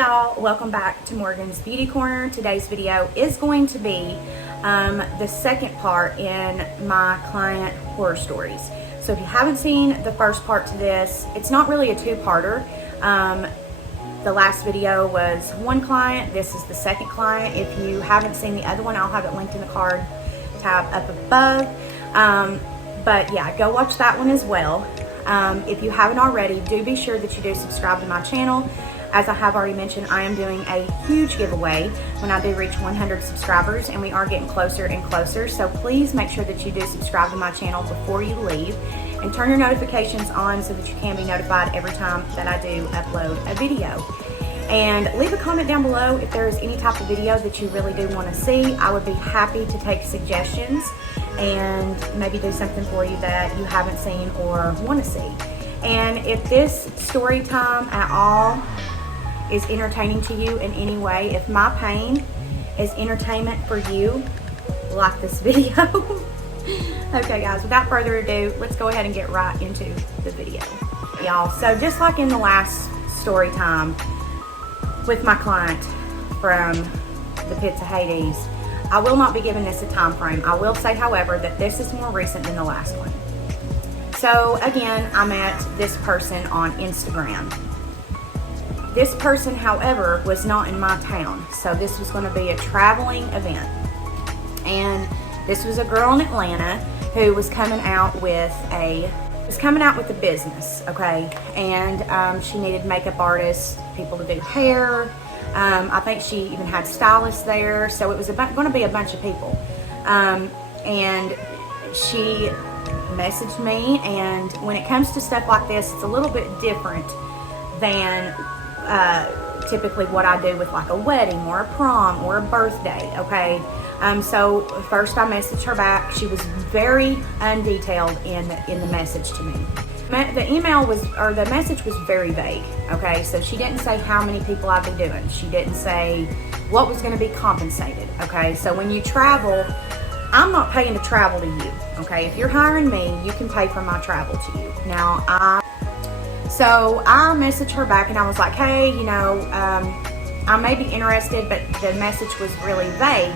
y'all, welcome back to Morgan's Beauty Corner. Today's video is going to be the second part in my client horror stories. So if you haven't seen the first part to this, it's not really a two-parter. The last video was one client, this is the second client. If you haven't seen the other one, I'll have it linked in the card tab up above. But yeah, go watch that one as well. If you haven't already, do be sure that you do subscribe to my channel. As I have already mentioned, I am doing a huge giveaway when I do reach 100 subscribers, and we are getting closer and closer. So please make sure that you do subscribe to my channel before you leave and turn your notifications on so that you can be notified every time that I do upload a video. And leave a comment down below if there is any type of video that you really do want to see. I would be happy to take suggestions and maybe do something for you that you haven't seen or want to see. And if this story time at all is entertaining to you in any way, if my pain is entertainment for you, like this video. Okay guys, without further ado, let's go ahead and get right into the video. Y'all, so just like in the last story time with my client from the pits of Hades, I will not be giving this a time frame. I will say, however, that this is more recent than the last one. So again, I met this person on Instagram. This person, however, was not in my town. So this was going to be a traveling event. And this was a girl in Atlanta who was coming out with a business, okay? And she needed makeup artists, people to do hair. I think she even had stylists there. So it was going to be a bunch of people. And she messaged me, and when it comes to stuff like this, it's a little bit different than typically what I do with like a wedding or a prom or a birthday, okay? So first I messaged her back. She was very undetailed in the message to me. The email was, or the message was very vague, okay? So she didn't say how many people I'd be doing. She didn't say what was gonna be compensated, okay? So when you travel, I'm not paying to travel to you, okay? If you're hiring me, you can pay for my travel to you. Now, so I messaged her back and I was like, hey, you know, I may be interested, but the message was really vague.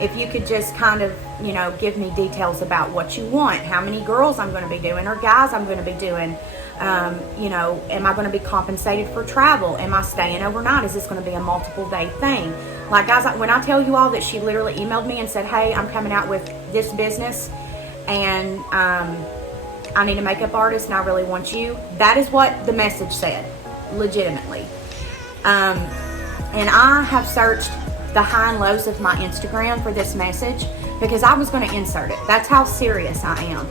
If you could just kind of, you know, give me details about what you want, how many girls I'm going to be doing or guys I'm going to be doing, you know, am I going to be compensated for travel? Am I staying overnight? Is this going to be a multiple day thing? Like, guys, when I tell you all that she literally emailed me and said, hey, I'm coming out with this business and I need a makeup artist and I really want you. That is what the message said, legitimately. And I have searched the high and lows of my Instagram for this message because I was going to insert it. That's how serious I am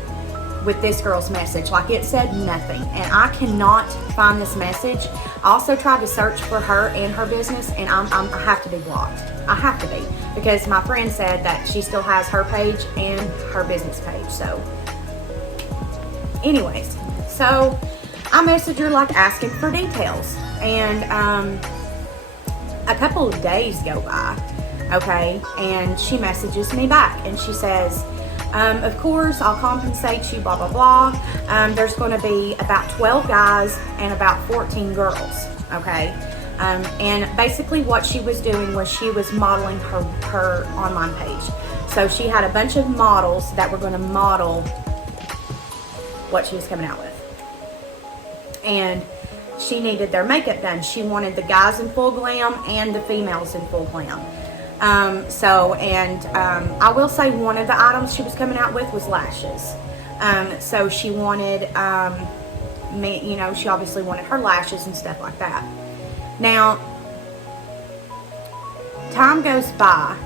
with this girl's message. Like, it said nothing, and I cannot find this message. I also tried to search for her and her business, and I have to be blocked. I have to be, because my friend said that she still has her page and her business page. So anyways, so I messaged her like asking for details, and a couple of days go by, okay, and she messages me back and she says, of course, I'll compensate you, blah, blah, blah. There's going to be about 12 guys and about 14 girls, okay? And basically what she was doing was she was modeling her online page. So she had a bunch of models that were going to model what she was coming out with. And she needed their makeup done. She wanted the guys in full glam and the females in full glam. I will say one of the items she was coming out with was lashes. So she wanted, you know, she obviously wanted her lashes and stuff like that. Now, time goes by,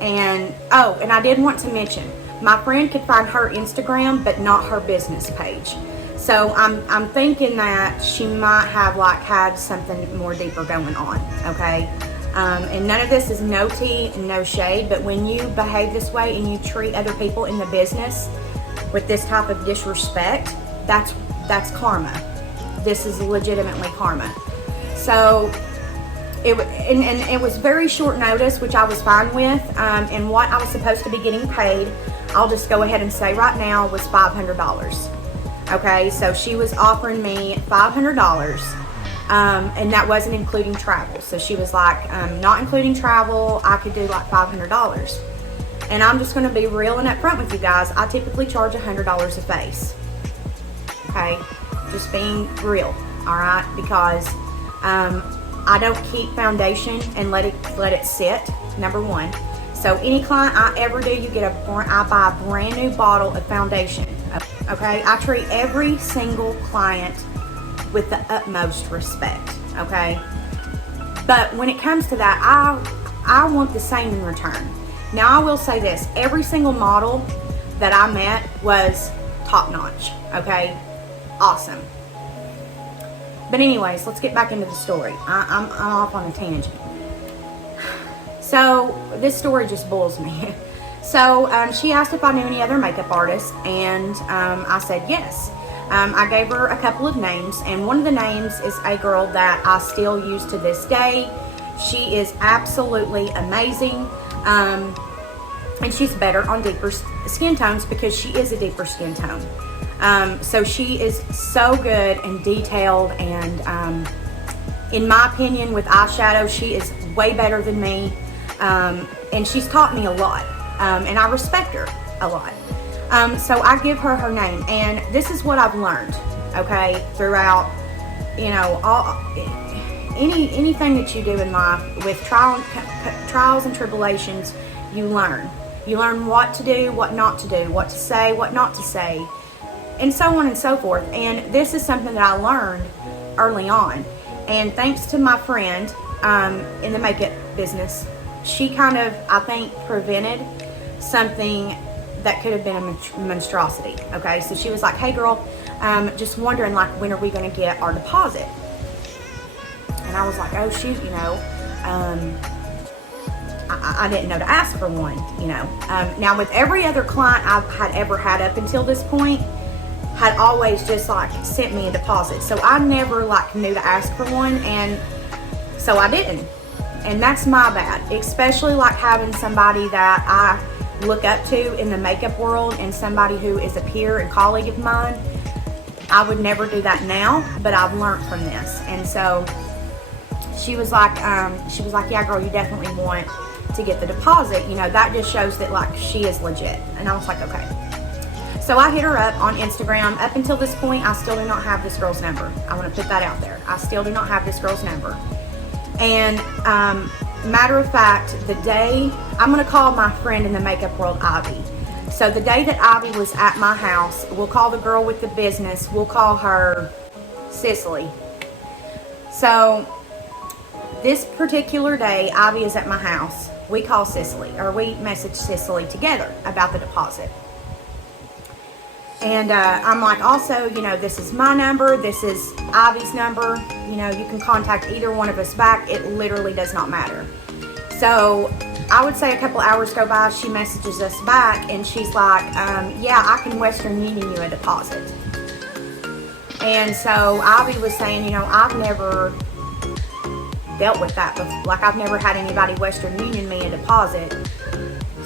and I did want to mention, my friend could find her Instagram, but not her business page. So I'm thinking that she might have like had something more deeper going on, okay? And none of this is no tea, no shade, but when you behave this way and you treat other people in the business with this type of disrespect, that's karma. This is legitimately karma. So it was very short notice, which I was fine with, and what I was supposed to be getting paid, I'll just go ahead and say right now, was $500. Okay, so she was offering me $500 And that wasn't including travel. So she was like, not including travel, I could do like $500. And I'm just going to be real and upfront with you guys. I typically charge $100 a face. Okay, just being real, all right? Because I don't keep foundation and let it sit. Number one. So any client I ever do, I buy a brand new bottle of foundation. Okay, I treat every single client with the utmost respect. Okay, but when it comes to that, I want the same in return. Now I will say this: every single model that I met was top notch. Okay, awesome. But anyways, let's get back into the story. I'm off on a tangent. So this story just boils me. So she asked if I knew any other makeup artists, and I said yes. I gave her a couple of names, and one of the names is a girl that I still use to this day. She is absolutely amazing, and she's better on deeper skin tones because she is a deeper skin tone. So she is so good and detailed, and in my opinion with eyeshadow, she is way better than me, and she's taught me a lot, and I respect her a lot. So I give her her name, and this is what I've learned, okay, throughout, you know, anything that you do in life with trials and tribulations. You learn what to do, what not to do, what to say, what not to say, and so on and so forth. And this is something that I learned early on, and thanks to my friend in the makeup business, she kind of, I think, prevented something that could have been a monstrosity. Okay, so she was like, hey girl, just wondering, like, when are we going to get our deposit? And I was like, oh shoot, you know, I didn't know to ask for one, you know. Now with every other client I've ever had up until this point, had always just like sent me a deposit. So I never like knew to ask for one, and so I didn't. And that's my bad, especially like having somebody that I look up to in the makeup world and somebody who is a peer and colleague of mine. I would never do that now, but I've learned from this. And so she was like, yeah girl, you definitely want to get the deposit, you know, that just shows that like she is legit. And I was like, okay. So I hit her up on Instagram. Up until this point, I still do not have this girl's number. I want to put that out there. I still do not have this girl's number. And matter of fact, the day, I'm going to call my friend in the makeup world Ivy. So the day that Ivy was at my house, we'll call the girl with the business, we'll call her Cicely. So this particular day, Ivy is at my house. We call Cicely, or we message Cicely together about the deposit. And I'm like, also, you know, this is my number, this is Ivy's number, you know, you can contact either one of us back. It literally does not matter. So I would say a couple hours go by, she messages us back, and she's like, yeah, I can Western Union you a deposit. And so Ivy was saying, you know, I've never dealt with that before. Like, I've never had anybody Western Union me a deposit,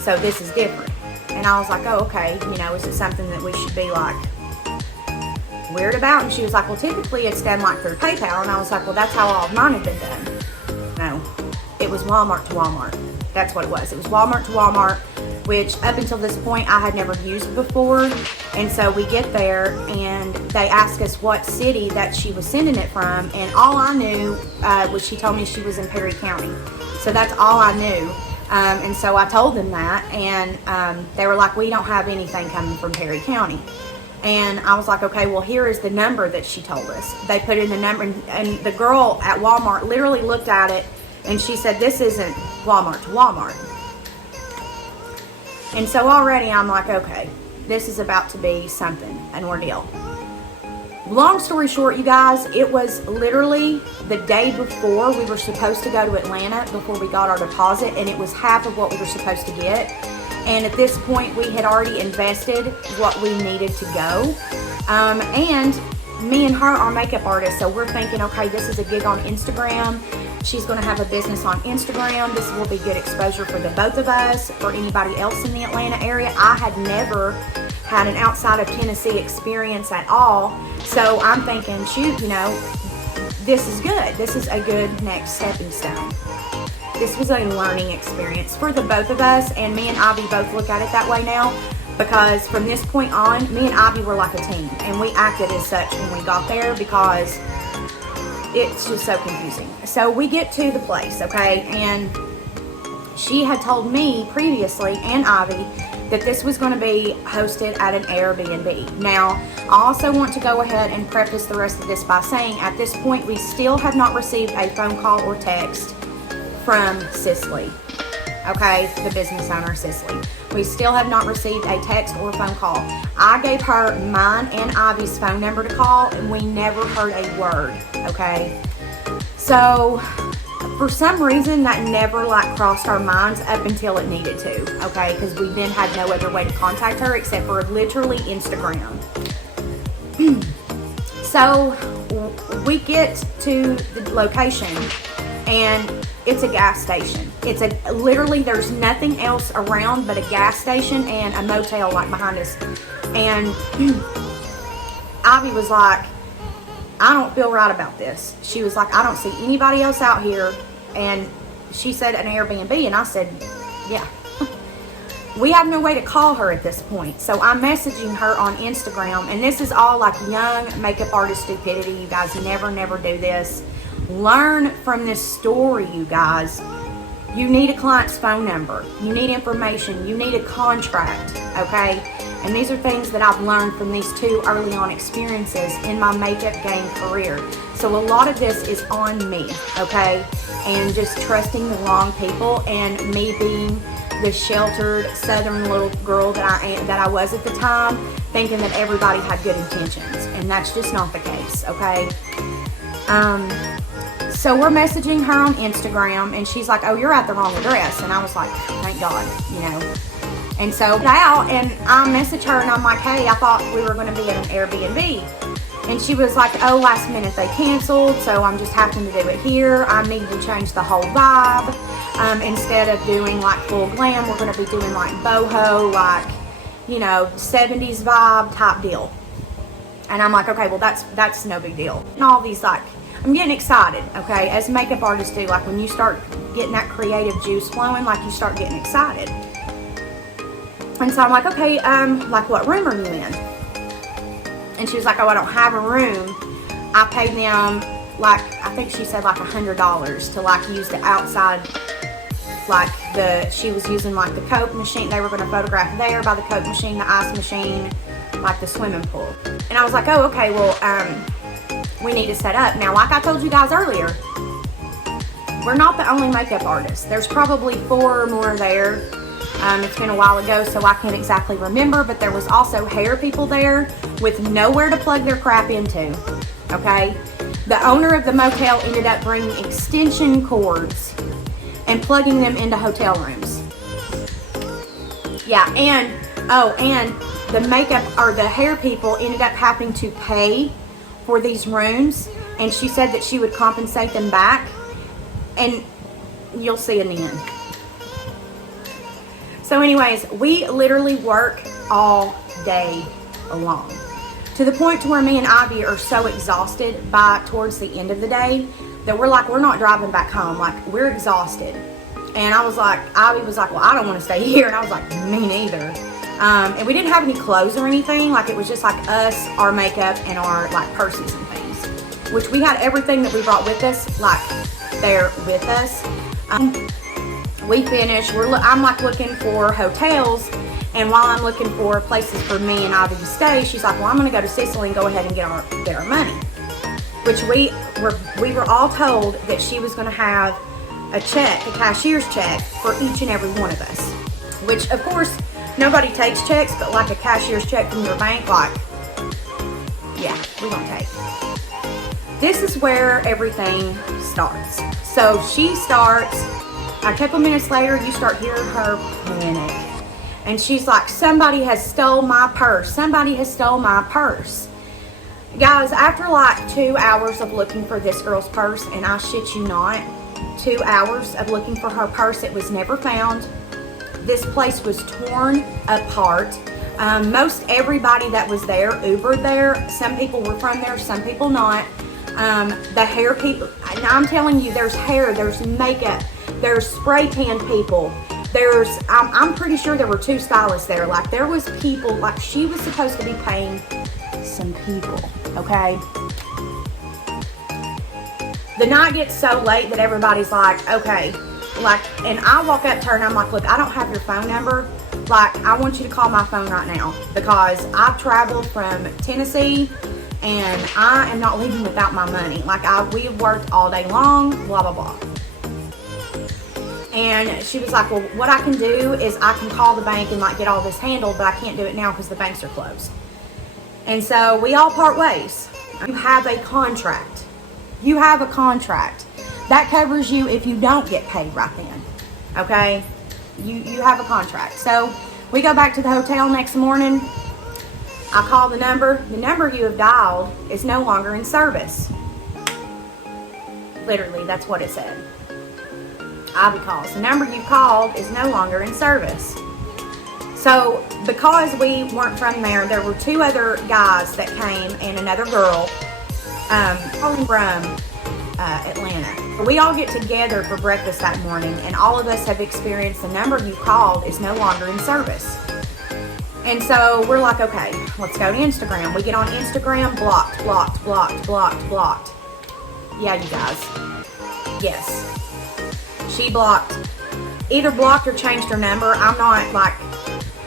so this is different. And I was like, oh, okay, you know, is it something that we should be like weird about? And she was like, well, typically it's done like through PayPal. And I was like, well, that's how all of mine have been done. No, it was Walmart to Walmart. That's what it was. It was Walmart to Walmart, which up until this point I had never used before. And so we get there and they ask us what city that she was sending it from. And all I knew was she told me she was in Perry County. So that's all I knew. And so I told them that, and they were like, we don't have anything coming from Perry County. And I was like, okay, well, here is the number that she told us. They put in the number, and the girl at Walmart literally looked at it, and she said, this isn't Walmart to Walmart. And so already I'm like, okay, this is about to be something, an ordeal. Long story short, you guys, it was literally the day before we were supposed to go to Atlanta before we got our deposit, and it was half of what we were supposed to get. And at this point, we had already invested what we needed to go. And me and her are makeup artists, so we're thinking, okay, this is a gig on Instagram. She's going to have a business on Instagram. This will be good exposure for the both of us, for anybody else in the Atlanta area. I had never had an outside of Tennessee experience at all. So I'm thinking, shoot, you know, this is good. This is a good next stepping stone. This was a learning experience for the both of us, and me and Ivy both look at it that way now, because from this point on, me and Ivy were like a team, and we acted as such when we got there because it's just so confusing. So we get to the place, okay, and she had told me previously, and Ivy, that this was going to be hosted at an Airbnb. Now, I also want to go ahead and preface the rest of this by saying at this point, we still have not received a phone call or text from Cicely, okay, the business owner, Cicely. We still have not received a text or phone call. I gave her mine and Ivy's phone number to call, and we never heard a word, okay? So, for some reason, that never like crossed our minds up until it needed to, okay? Because we then had no other way to contact her except for literally Instagram. So, we get to the location, and it's a gas station. It's literally, there's nothing else around but a gas station and a motel like behind us. And Ivy was like, I don't feel right about this. She was like, I don't see anybody else out here. And she said an Airbnb, and I said, yeah. We have no way to call her at this point. So I'm messaging her on Instagram, and this is all like young makeup artist stupidity. You guys never do this. Learn from this story, you guys. You need a client's phone number. You need information. You need a contract, okay? And these are things that I've learned from these two early on experiences in my makeup game career. So a lot of this is on me, okay? And just trusting the wrong people, and me being the sheltered southern little girl that I was at the time, thinking that everybody had good intentions, and that's just not the case, okay? So we're messaging her on Instagram, and she's like, oh, you're at the wrong address. And I was like, thank God, you know. And so out, and I message her, and I'm like, hey, I thought we were going to be at an Airbnb. And she was like, oh, last minute they canceled, so I'm just having to do it here. I need to change the whole vibe. Instead of doing like full glam, we're going to be doing like boho, like, you know, 70s vibe type deal. And I'm like, okay, well, that's no big deal. And all these, like, I'm getting excited, okay, as makeup artists do. Like, when you start getting that creative juice flowing, like, you start getting excited. And so I'm like, okay, like, what room are you in? And she was like, oh, I don't have a room. I paid them, like, I think she said like $100 to like use the outside, like she was using like the Coke machine. They were going to photograph there by the Coke machine, the ice machine, like the swimming pool. And I was like, oh, okay, well, we need to set up. Now, like I told you guys earlier, we're not the only makeup artists. There's probably 4 or more there. It's been a while ago, so I can't exactly remember, but there was also hair people there with nowhere to plug their crap into, okay? The owner of the motel ended up bringing extension cords and plugging them into hotel rooms. Yeah, and the makeup, or the hair people, ended up having to pay for these rooms, and she said that she would compensate them back, and you'll see in the end. So anyways, we literally work all day long, to the point to where me and Ivy are so exhausted by towards the end of the day that we're not driving back home. Like, we're exhausted. And I was like, Ivy was like, well, I don't want to stay here. And I was like, me neither. And we didn't have any clothes or anything. Like, it was just like us, our makeup, and our like purses and things, which we had everything that we brought with us, like, there with us. We finished. I'm like looking for hotels, and while I'm looking for places for me and Ivy to stay, she's like, well, I'm going to go to Cicely and go ahead and get our money. Which we were all told that she was going to have a cashier's check for each and every one of us. Which, of course, nobody takes checks, but like a cashier's check from your bank, like, yeah, we're going to take. This is where everything starts. So she starts. A couple minutes later, you start hearing her panic. And she's like, somebody has stole my purse. Somebody has stole my purse. Guys, after like 2 hours of looking for this girl's purse, and I shit you not, 2 hours of looking for her purse, it was never found. This place was torn apart. Most everybody that was there Ubered there. Some people were from there, some people not. The hair people, and I'm telling you, there's hair, there's makeup, there's spray tan people. I'm pretty sure there were 2 stylists there. Like, there was people, like, she was supposed to be paying some people, okay? The night gets so late that everybody's like, okay, like, and I walk up to her and I'm like, look, I don't have your phone number. Like, I want you to call my phone right now because I've traveled from Tennessee and I am not leaving without my money. Like, we have worked all day long, blah, blah, blah. And she was like, well, what I can do is I can call the bank and like get all this handled, but I can't do it now because the banks are closed. And so we all part ways. You have a contract. You have a contract. That covers you if you don't get paid right then, okay? You have a contract. So we go back to the hotel next morning. I call the number. The number you have dialed is no longer in service. Literally, that's what it said. Ivy calls. The number you called is no longer in service. So because we weren't from there were 2 other guys that came and another girl from Atlanta. We all get together for breakfast that morning and all of us have experienced the number you called is no longer in service. And so we're like, okay, let's go to Instagram. We get on Instagram, blocked. Yeah, you guys. Yes. She either blocked or changed her number. I'm not like,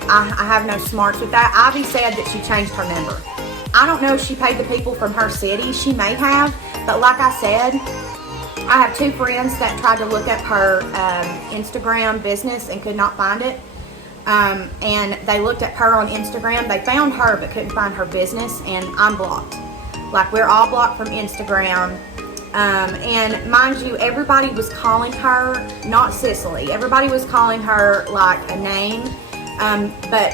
I have no smarts with that. Ivy said that she changed her number. I don't know if she paid the people from her city. She may have, but like I said, I have 2 friends that tried to look up her Instagram business and could not find it. And they looked at her on Instagram. They found her but couldn't find her business, and I'm blocked. Like, we're all blocked from Instagram. And mind you, everybody was calling her, not Cicely. Everybody was calling her like a name, but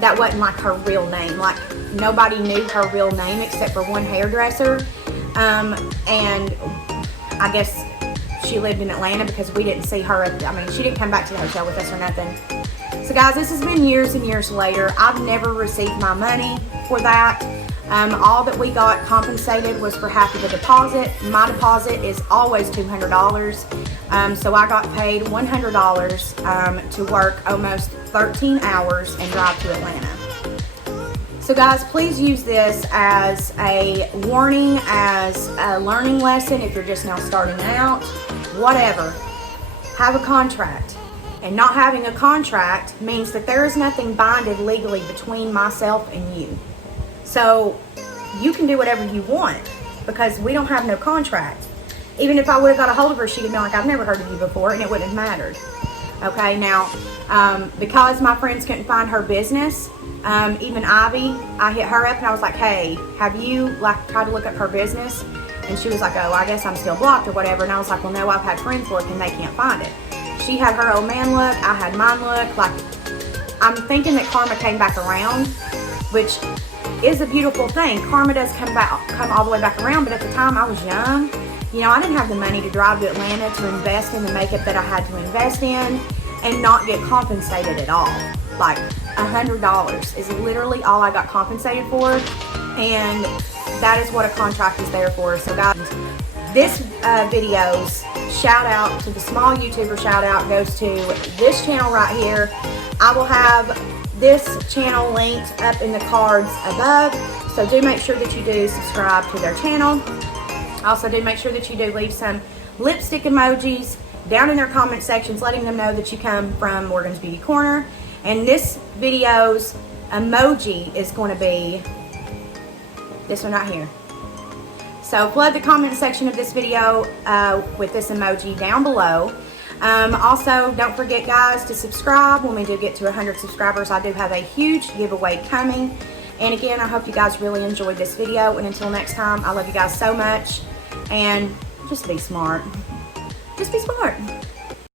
that wasn't like her real name. Like, nobody knew her real name except for one hairdresser. And I guess she lived in Atlanta because we didn't see her. She didn't come back to the hotel with us or nothing. So guys, this has been years and years later. I've never received my money for that. All that we got compensated was for half of the deposit. My deposit is always $200. So I got paid $100 to work almost 13 hours and drive to Atlanta. So guys, please use this as a warning, as a learning lesson if you're just now starting out, whatever. Have a contract. And not having a contract means that there is nothing binded legally between myself and you. So you can do whatever you want because we don't have no contract. Even if I would have got a hold of her, she'd have been like, I've never heard of you before, and it wouldn't have mattered. Okay, now, because my friends couldn't find her business, even Ivy, I hit her up and I was like, hey, have you tried to look up her business? And she was like, oh, I guess I'm still blocked or whatever. And I was like, well, no, I've had friends look and they can't find it. She had her old man look, I had mine look. Like, I'm thinking that karma came back around, which is a beautiful thing. Karma does come all the way back around, but at the time I was young. You know, I didn't have the money to drive to Atlanta to invest in the makeup that I had to invest in and not get compensated at all. Like, $100 is literally all I got compensated for, and that is what a contract is there for. So guys, this video's shout out to the small YouTuber shout out goes to this channel right here. I will have this channel linked up in the cards above, so do make sure that you do subscribe to their channel. Also, do make sure that you do leave some lipstick emojis down in their comment sections, letting them know that you come from Morgan's Beauty Corner. And this video's emoji is going to be this one right here. So flood the comment section of this video with this emoji down below. Also, don't forget, guys, to subscribe. When we do get to 100 subscribers, I do have a huge giveaway coming. And again, I hope you guys really enjoyed this video. And until next time, I love you guys so much. And just be smart. Just be smart.